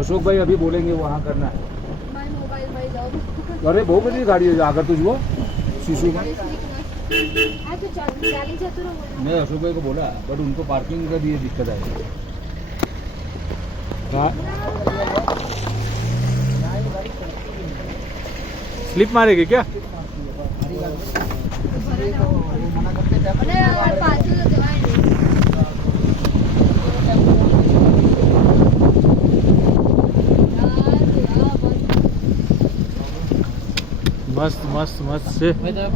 अशोक भाई अभी बोलेंगे वहाँ करना है। अरे बहुत बड़ी गाड़ी है आकर तुझ वो शिशु में। मैं अशोक भाई को बोला बट उनको पार्किंग का भी दिक्कत है। स्लिप मारेगी क्या? मस्त मस्त मस्त છે કેટલા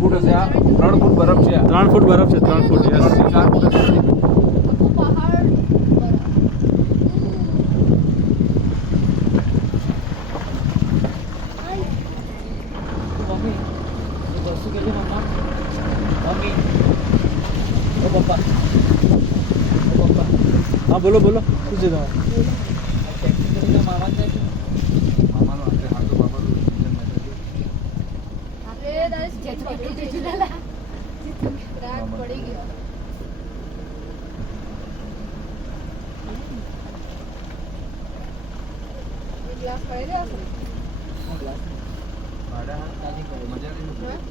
ફૂટ હશે આ? 3 ફૂટ બરફ છે. 3 ફૂટ બરફ છે. 3 ફૂટ યસ. 4 ફૂટ હશે. हाँ बोलो बोलो कुछ दो ग्लास